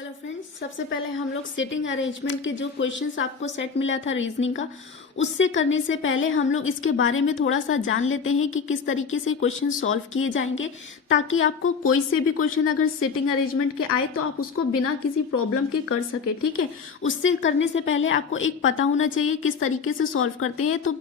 Hello friends, सबसे पहले हम लोग सेटिंग अरेंजमेंट के जो क्वेश्चंस आपको सेट मिला था रीजनिंग का, उससे करने से पहले हम लोग इसके बारे में थोड़ा सा जान लेते हैं कि किस तरीके से क्वेश्चन सॉल्व किए जाएंगे, ताकि आपको कोई से भी क्वेश्चन अगर सेटिंग अरेंजमेंट के आए तो आप उसको बिना किसी प्रॉब्लम के कर सके। ठीक है, उससे करने से पहले आपको एक पता होना चाहिए किस तरीके से सॉल्व करते हैं। तो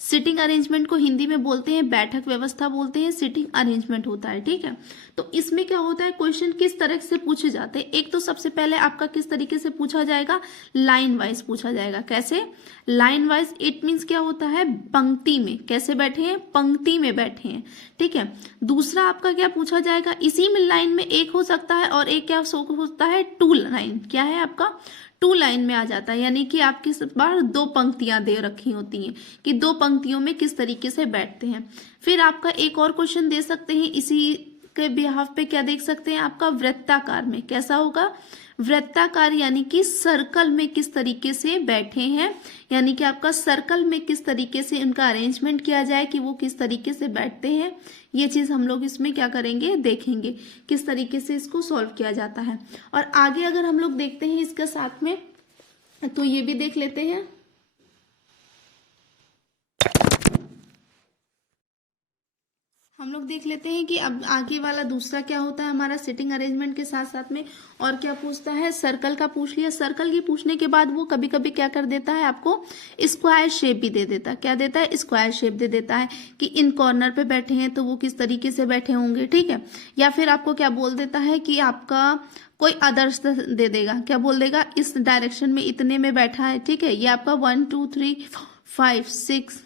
सिटिंग अरेंजमेंट को हिंदी में बोलते हैं, बैठक व्यवस्था बोलते हैं, सिटिंग अरेंजमेंट होता है। ठीक है, तो इसमें क्या होता है, क्वेश्चन किस तरह से पूछे जाते हैं। एक तो सबसे पहले आपका किस तरीके से पूछा जाएगा, लाइन वाइज पूछा जाएगा। कैसे? लाइन वाइज, इट मीन्स क्या होता है, पंक्ति में कैसे बैठे हैं, पंक्ति में बैठे हैं। ठीक है, दूसरा आपका क्या पूछा जाएगा, इसी में लाइन में एक हो सकता है और एक क्या होता है, टू लाइन। क्या है आपका, टू लाइन में आ जाता है, यानी कि आपकी बार दो पंक्तियां दे रखी होती हैं कि दो पंक्तियों में किस तरीके से बैठते हैं। फिर आपका एक और क्वेश्चन दे सकते हैं इसी के बिहाफ पे, क्या देख सकते हैं आपका, वृत्ताकार में कैसा होगा, वृत्ताकार यानी कि सर्कल में किस तरीके से बैठे हैं, यानी कि आपका सर्कल में किस तरीके से उनका अरेंजमेंट किया जाए कि वो किस तरीके से बैठते हैं। ये चीज हम लोग इसमें क्या करेंगे, देखेंगे किस तरीके से इसको सॉल्व किया जाता है। और आगे अगर हम लोग देखते हैं इसके साथ में, तो ये भी देख लेते हैं। हम लोग देख लेते हैं कि अब आगे वाला दूसरा क्या होता है हमारा, सिटिंग अरेंजमेंट के साथ साथ में और क्या पूछता है, सर्कल का पूछ लिया। सर्कल की पूछने के बाद वो कभी कभी क्या कर देता है, आपको स्क्वायर शेप भी दे देता है। क्या देता है, स्क्वायर शेप दे देता है कि इन कॉर्नर पे बैठे हैं तो वो किस तरीके से बैठे होंगे। ठीक है, या फिर आपको क्या बोल देता है कि आपका कोई आदर्श दे देगा, क्या बोल देगा, इस डायरेक्शन में इतने में बैठा है। ठीक है, ये आपका 1 2 3 5 6,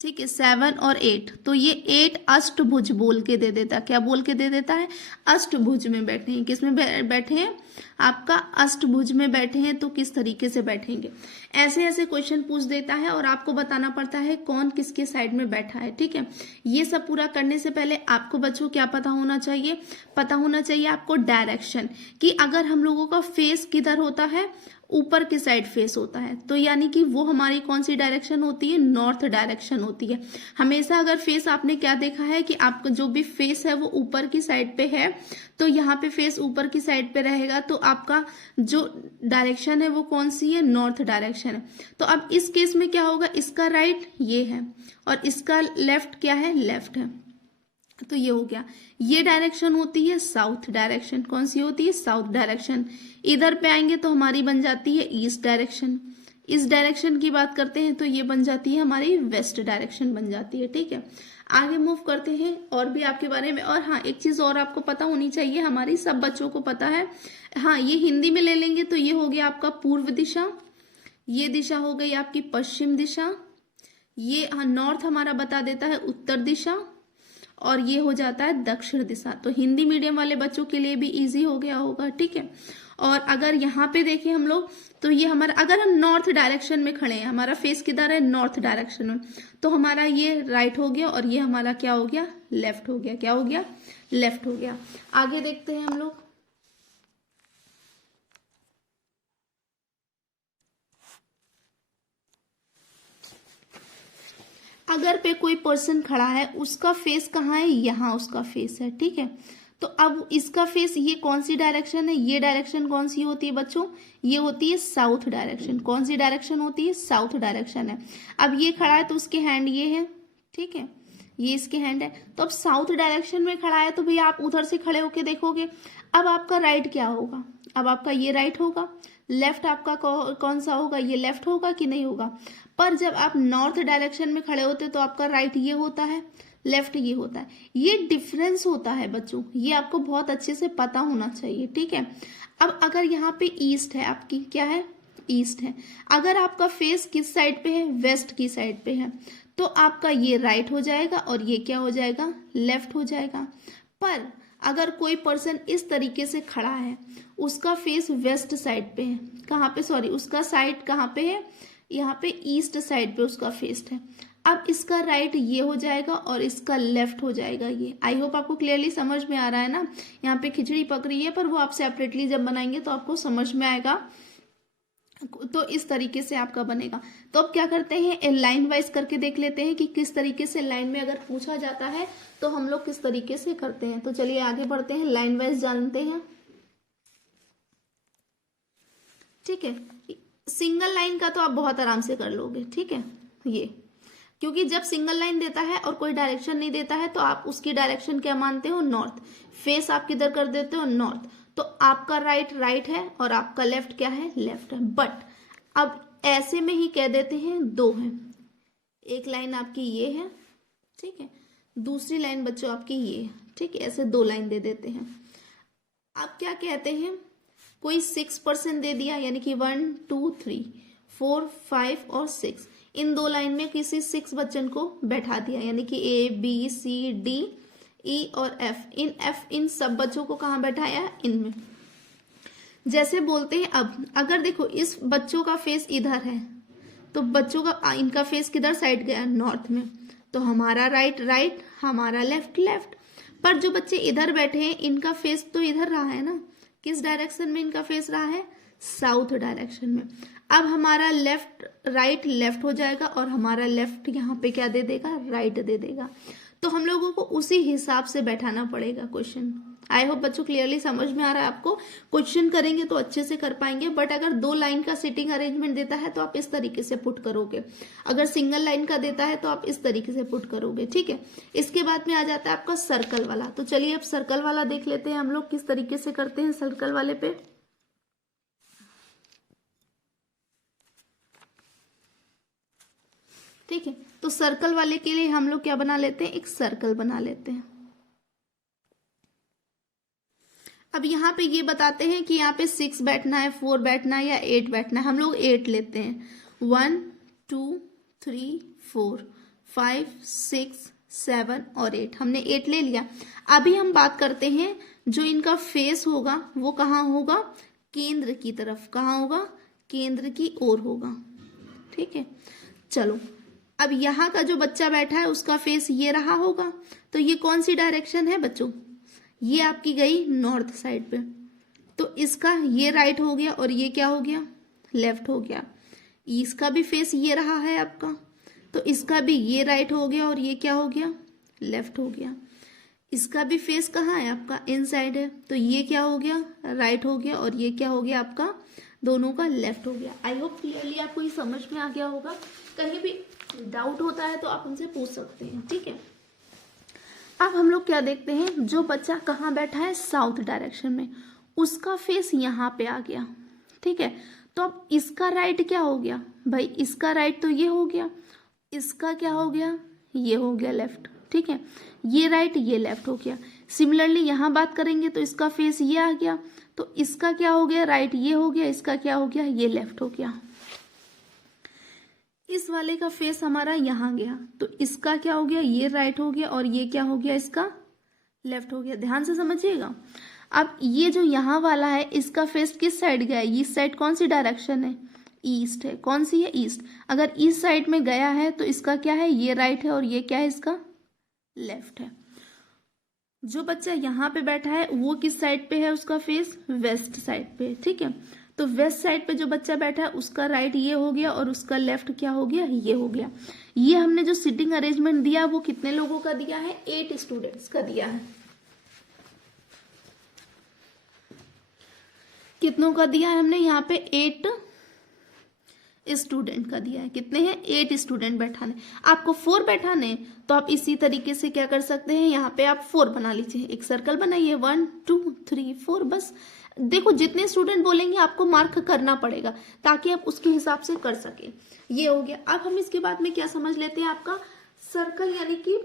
ठीक है, 7 और 8, तो ये 8 अष्टभुज बोल के दे देता। क्या बोल के दे देता है, अष्टभुज में बैठे हैं। किस में बैठे हैं, आपका अष्टभुज में बैठे हैं, तो किस तरीके से बैठेंगे। ऐसे ऐसे क्वेश्चन पूछ देता है और आपको बताना पड़ता है कौन किसके साइड में बैठा है। ठीक है, ये सब पूरा करने से पहले आपको बच्चों क्या पता होना चाहिए, पता होना चाहिए आपको डायरेक्शन, कि अगर हम लोगों का फेस किधर होता है, ऊपर की साइड फेस होता है, तो यानी कि वो हमारी कौन सी डायरेक्शन होती है, नॉर्थ डायरेक्शन होती है। हमेशा अगर फेस आपने क्या देखा है कि आपका जो भी फेस है वो ऊपर की साइड पे है, तो यहाँ पे फेस ऊपर की साइड पे रहेगा, तो आपका जो डायरेक्शन है वो कौन सी है, नॉर्थ डायरेक्शन है। तो अब इस केस में क्या होगा, इसका राइट ये है और इसका लेफ्ट क्या है, लेफ्ट है, तो ये हो गया। ये डायरेक्शन होती है साउथ डायरेक्शन, कौन सी होती है, साउथ डायरेक्शन। इधर पे आएंगे तो हमारी बन जाती है ईस्ट डायरेक्शन। इस डायरेक्शन की बात करते हैं तो ये बन जाती है हमारी वेस्ट डायरेक्शन बन जाती है। ठीक है, आगे मूव करते हैं और भी आपके बारे में। और हाँ, एक चीज और आपको पता होनी चाहिए, हमारी सब बच्चों को पता है। हाँ, ये हिंदी में ले लेंगे तो ये हो गया आपका पूर्व दिशा, ये दिशा हो गई आपकी पश्चिम दिशा, ये हाँ नॉर्थ हमारा बता देता है उत्तर दिशा, और ये हो जाता है दक्षिण दिशा। तो हिंदी मीडियम वाले बच्चों के लिए भी इजी हो गया होगा। ठीक है, और अगर यहाँ पे देखें हम लोग, तो ये हमारा, अगर हम नॉर्थ डायरेक्शन में खड़े हैं, हमारा फेस किधर है, नॉर्थ डायरेक्शन में, तो हमारा ये राइट हो गया और ये हमारा क्या हो गया, लेफ्ट हो गया। क्या हो गया, लेफ्ट हो गया। आगे देखते हैं हम लोग। अगर पे कोई पर्सन खड़ा है, उसका फेस कहाँ है, यहाँ उसका फेस है। ठीक है, तो अब इसका फेस, ये कौन सी डायरेक्शन है, ये डायरेक्शन कौन सी होती है बच्चों, ये होती है साउथ डायरेक्शन। कौन सी डायरेक्शन होती है, साउथ डायरेक्शन है। अब ये खड़ा है तो उसके हैंड ये है, ठीक है, ये इसके हैंड है। तो अब साउथ डायरेक्शन में खड़ा है तो भैया आप उधर से खड़े होके देखोगे, अब आपका राइट क्या होगा, अब आपका ये राइट होगा, लेफ्ट आपका कौन सा होगा, ये लेफ्ट होगा कि नहीं होगा। पर जब आप नॉर्थ डायरेक्शन में खड़े होते तो आपका राइट ये होता है, लेफ्ट ये होता है। ये डिफरेंस होता है बच्चों, ये आपको बहुत अच्छे से पता होना चाहिए। ठीक है, अब अगर यहाँ पे ईस्ट है, आपकी क्या है, ईस्ट है, अगर आपका फेस किस साइड पे है, वेस्ट की साइड पे है, तो आपका ये राइट हो जाएगा और ये क्या हो जाएगा, लेफ्ट हो जाएगा। पर अगर कोई पर्सन इस तरीके से खड़ा है, उसका फेस वेस्ट साइड पे है, कहाँ पे, सॉरी, उसका साइड कहाँ पे है, यहाँ पे ईस्ट साइड पे उसका फेस है। अब इसका राइट ये हो जाएगा और इसका लेफ्ट हो जाएगा ये। आई होप आपको क्लियरली समझ में आ रहा है ना। यहाँ पे खिचड़ी पक रही है, पर वो आप सेपरेटली जब बनाएंगे तो आपको समझ में आएगा। तो इस तरीके से आपका बनेगा। तो अब क्या करते हैं, लाइन वाइज करके देख लेते हैं कि किस तरीके से लाइन में अगर पूछा जाता है तो हम लोग किस तरीके से करते हैं। तो चलिए आगे बढ़ते हैं, लाइन वाइज जानते हैं। ठीक है। सिंगल लाइन का तो आप बहुत आराम से कर लोगे, ठीक है। ये क्योंकि जब सिंगल लाइन देता है और कोई डायरेक्शन नहीं देता है तो आप उसकी डायरेक्शन क्या मानते हो, नॉर्थ। फेस आप किधर कर देते हो, नॉर्थ। तो आपका राइट राइट है और आपका लेफ्ट क्या है, लेफ्ट है। बट अब ऐसे में ही कह देते हैं दो है, एक लाइन आपकी ये है, ठीक है, दूसरी लाइन बच्चों आपकी ये है, ठीक है। ऐसे दो लाइन दे देते हैं। आप क्या कहते हैं, कोई 6% दे दिया, यानी कि 1 2 3 4 5 और 6, इन दो लाइन में किसी 6 बच्चन को बैठा दिया, यानी कि A B C D E और F इन सब बच्चों को कहाँ बैठाया, इनमें। जैसे बोलते हैं अब अगर देखो इस बच्चों का फेस इधर है तो बच्चों का इनका फेस किधर साइड गया, नॉर्थ में। तो हमारा राइट राइट, हमारा लेफ्ट लेफ्ट। पर जो बच्चे इधर बैठे हैं इनका फेस तो इधर रहा है ना, किस डायरेक्शन में इनका फेस रहा है, साउथ डायरेक्शन में। अब हमारा लेफ्ट राइट लेफ्ट हो जाएगा और हमारा लेफ्ट यहाँ पे क्या दे देगा, राइट दे देगा। तो हम लोगों को उसी हिसाब से बैठाना पड़ेगा क्वेश्चन। आई होप बच्चों क्लियरली समझ में आ रहा है आपको। क्वेश्चन करेंगे तो अच्छे से कर पाएंगे, बट अगर दो लाइन का सिटिंग अरेंजमेंट देता है तो आप इस तरीके से पुट करोगे, अगर सिंगल लाइन का देता है तो आप इस तरीके से पुट करोगे, ठीक है। इसके बाद में आ जाता है आपका सर्कल वाला। तो चलिए अब सर्कल वाला देख लेते हैं हम लोग किस तरीके से करते हैं सर्कल वाले पे। ठीक है, तो सर्कल वाले के लिए हम लोग क्या बना लेते हैं, एक सर्कल बना लेते हैं। अब यहाँ पे ये बताते हैं कि यहाँ पे 6 बैठना है, 4 बैठना है या 8 बैठना है। हम लोग 8 लेते हैं, 1 2 3 4 5 6 7 और 8, हमने 8 ले लिया। अभी हम बात करते हैं जो इनका फेस होगा वो कहाँ होगा, केंद्र की तरफ। कहाँ होगा, केंद्र की ओर होगा, ठीक है। चलो अब यहाँ का जो बच्चा बैठा है उसका फेस ये रहा होगा, तो ये कौन सी डायरेक्शन है बच्चों, ये आपकी गई नॉर्थ साइड पे। तो इसका ये राइट हो गया और ये क्या हो गया, लेफ्ट हो गया। इसका भी फेस ये रहा है आपका, तो इसका भी ये राइट हो गया और ये क्या हो गया, लेफ्ट हो गया। इसका भी फेस कहाँ है आपका, इन साइड है, तो ये क्या हो गया, राइट हो गया और ये क्या हो गया आपका, दोनों का लेफ्ट हो गया। आई होप क्लियरली आपको ये समझ में आ गया होगा। कहीं भी डाउट होता है तो आप उनसे पूछ सकते हैं, ठीक है। अब हम लोग क्या देखते हैं, जो बच्चा कहाँ बैठा है, साउथ डायरेक्शन में, उसका फेस यहाँ पे आ गया, ठीक है। तो अब इसका राइट क्या हो गया भाई, इसका राइट तो ये हो गया, इसका क्या हो गया, ये हो गया लेफ्ट, ठीक है। ये राइट ये लेफ्ट हो गया। सिमिलरली यहाँ बात करेंगे तो इसका फेस ये आ गया, तो इसका क्या हो गया, राइट ये हो गया, इसका क्या हो गया, ये लेफ्ट हो गया। इस वाले का फेस हमारा यहाँ गया, तो इसका क्या हो गया, ये राइट हो गया और ये क्या हो गया, इसका लेफ्ट हो गया। ध्यान से समझिएगा। अब ये जो यहाँ वाला है इसका फेस किस साइड गया है, इस साइड कौन सी डायरेक्शन है, ईस्ट है। कौन सी है, ईस्ट। अगर ईस्ट साइड में गया है तो इसका क्या है, ये राइट है और ये क्या है, इसका लेफ्ट है। जो बच्चा यहाँ पे बैठा है वो किस साइड पे है, उसका फेस वेस्ट साइड पे, ठीक है। तो वेस्ट साइड पे जो बच्चा बैठा है उसका राइट ये हो गया और उसका लेफ्ट क्या हो गया, ये हो गया। ये हमने जो सिटिंग अरेंजमेंट दिया वो कितने लोगों का दिया है, 8 स्टूडेंट्स का दिया है। कितनों का दिया है हमने यहाँ पे, 8 स्टूडेंट का दिया है। कितने हैं, 8 स्टूडेंट बैठाने। आपको 4 बैठाने तो आप इसी तरीके से क्या कर सकते हैं, यहाँ पे आप 4 बना लीजिए, एक सर्कल बनाइए, 1 2 3 4। बस देखो जितने स्टूडेंट बोलेंगे आपको मार्क करना पड़ेगा ताकि आप उसके हिसाब से कर सके। ये हो गया। अब हम इसके बाद में क्या समझ लेते हैं, आपका सर्कल यानी कि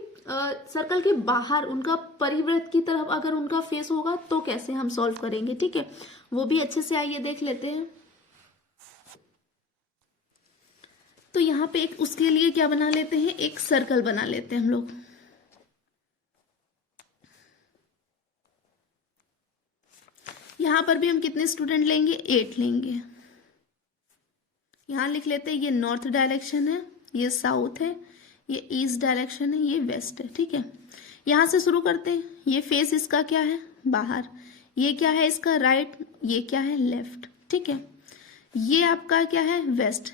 सर्कल के बाहर उनका परिवृत्त की तरफ अगर उनका फेस होगा तो कैसे हम सॉल्व करेंगे, ठीक है। वो भी अच्छे से आइए देख लेते हैं। तो यहाँ पे एक उसके लिए क्या बना लेते हैं, एक सर्कल बना लेते हैं हम लोग। यहाँ पर भी हम कितने स्टूडेंट लेंगे, 8 लेंगे। यहाँ लिख लेते हैं ये नॉर्थ डायरेक्शन है, ये साउथ है, ये ईस्ट डायरेक्शन है, ये वेस्ट है, ठीक है। यहाँ से शुरू करते हैं। ये फेस इसका क्या है, बाहर। ये क्या है, इसका राइट। ये क्या है, लेफ्ट, ठीक है। ये आपका क्या है, वेस्ट।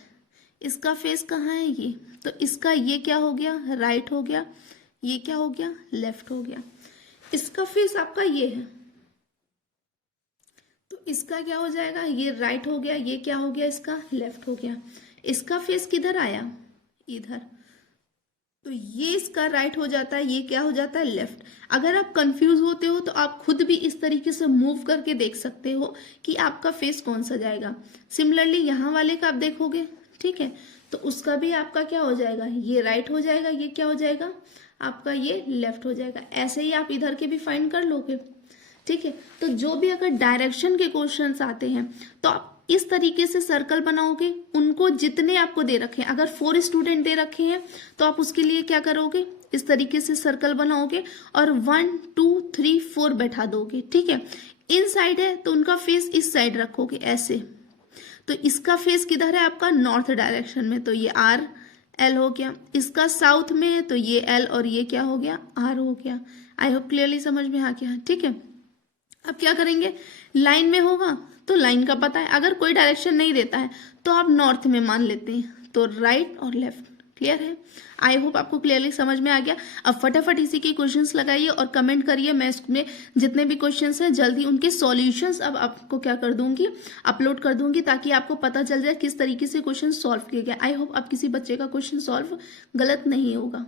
इसका फेस कहाँ है, ये। तो इसका ये क्या हो गया, राइट हो गया। ये क्या हो गया, लेफ्ट हो गया। इसका फेस आपका ये है, तो इसका क्या हो जाएगा, ये राइट हो गया, ये क्या हो गया, इसका लेफ्ट हो गया। इसका फेस किधर आया, इधर, तो ये इसका राइट हो जाता है, ये क्या हो जाता है, लेफ्ट। अगर आप कंफ्यूज होते हो तो आप खुद भी इस तरीके से मूव करके देख सकते हो कि आपका फेस कौन सा जाएगा। सिमिलरली यहाँ वाले का आप देखोगे, ठीक है, तो उसका भी आपका क्या हो जाएगा, ये राइट हो जाएगा, ये क्या हो जाएगा आपका, ये लेफ्ट हो जाएगा। ऐसे ही आप इधर के भी फाइंड कर लोगे, ठीक है। तो जो भी अगर डायरेक्शन के क्वेश्चंस आते हैं तो आप इस तरीके से सर्कल बनाओगे, उनको जितने आपको दे रखे हैं, अगर 4 स्टूडेंट दे रखे हैं तो आप उसके लिए क्या करोगे, इस तरीके से सर्कल बनाओगे और 1 2 3 4 बैठा दोगे, ठीक है। इन साइड है तो उनका फेस इस साइड रखोगे ऐसे, तो इसका फेस किधर है आपका, नॉर्थ डायरेक्शन में, तो ये आर एल हो गया। इसका साउथ में है तो ये एल और ये क्या हो गया, आर हो गया। आई होप क्लियरली समझ में आ गया, ठीक है। अब क्या करेंगे, लाइन में होगा तो लाइन का पता है, अगर कोई डायरेक्शन नहीं देता है तो आप नॉर्थ में मान लेते हैं, तो राइट और लेफ्ट। क्लियर है, आई होप आपको क्लियरली समझ में आ गया। अब फटाफट इसी के क्वेश्चंस लगाइए और कमेंट करिए, मैं इसमें जितने भी क्वेश्चंस हैं जल्दी उनके सॉल्यूशंस अब आपको क्या कर दूंगी, अपलोड कर दूंगी, ताकि आपको पता चल जाए किस तरीके से क्वेश्चन सॉल्व किए गए। आई होप अब किसी बच्चे का क्वेश्चन सॉल्व गलत नहीं होगा।